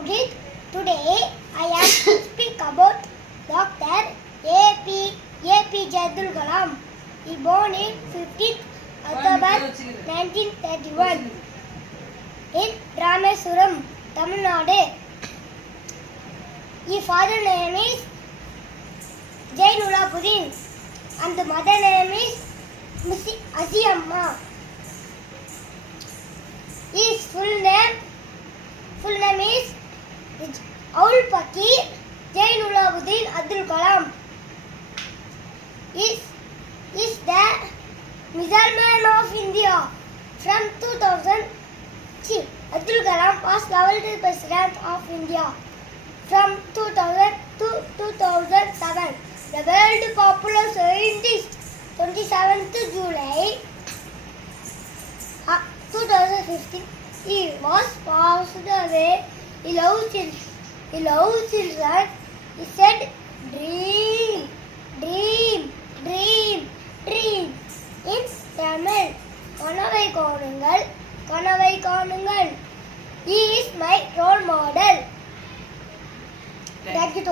Mohit. Today I am to speak about Dr. APJ Abdul Kalam. He born in 15th October 1931 in Rameswaram, Tamil Nadu. His father name is Jainulabuddin and the mother name is Mrs. Aziyamma. His full name is Aul Pakir Jainulabuddin Abdul Kalam. Is the Missile Man of India from 2000. Abdul Kalam was 12th President of India from 2000 to 2007. The world popular scientist 27th July 2015. He was passed away. He loves children. He said, dream, dream, dream, dream. In Tamil, கனவை காணுங்கள், கனவை காணுங்கள். He is my role model. Thank you.